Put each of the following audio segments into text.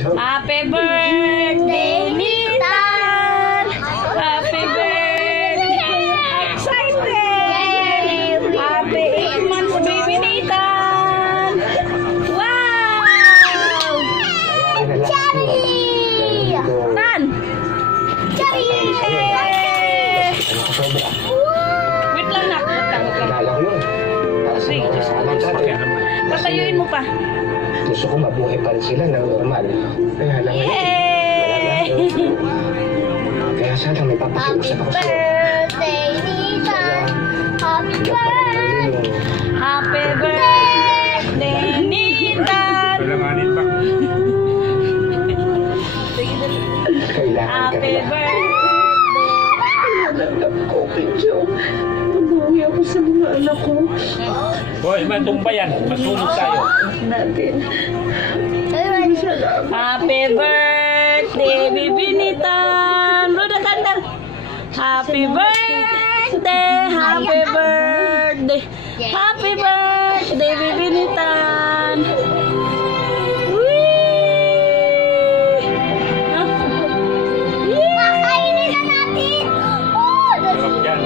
Happy birthday, Nitan! Happy birthday! Excited! Happy 8 months, baby Nitan! Wow! Cherry! Tan! Cherry! Wait lang, nak. Sige, patayuin mo pa. Gusto ko mabuhay pa rin sila ng normal. Kaya lang Yay! Kaya sana may papakiusap ako sa'yo. Birthday, Nita! Happy birthday! Happy birthday, Nitan! Kailangan ka Happy nila. birthday! Okay, Joe. Mabuhay ako sa mga anak ko. Boy, matumba yan. Masunog tayo. Natin. Happy birthday, baby Nitan! Roda kanta! Happy birthday! Happy birthday! Happy birthday, baby Nitan! Whee! Kakainin na natin! Oh, Sarap yan.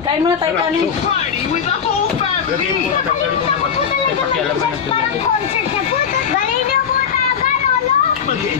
Kain muna tayo kanin. Lagay mo na kasi may pakialaman ng parang concert na po. Galing niyo po talaga, lolo! tuloy.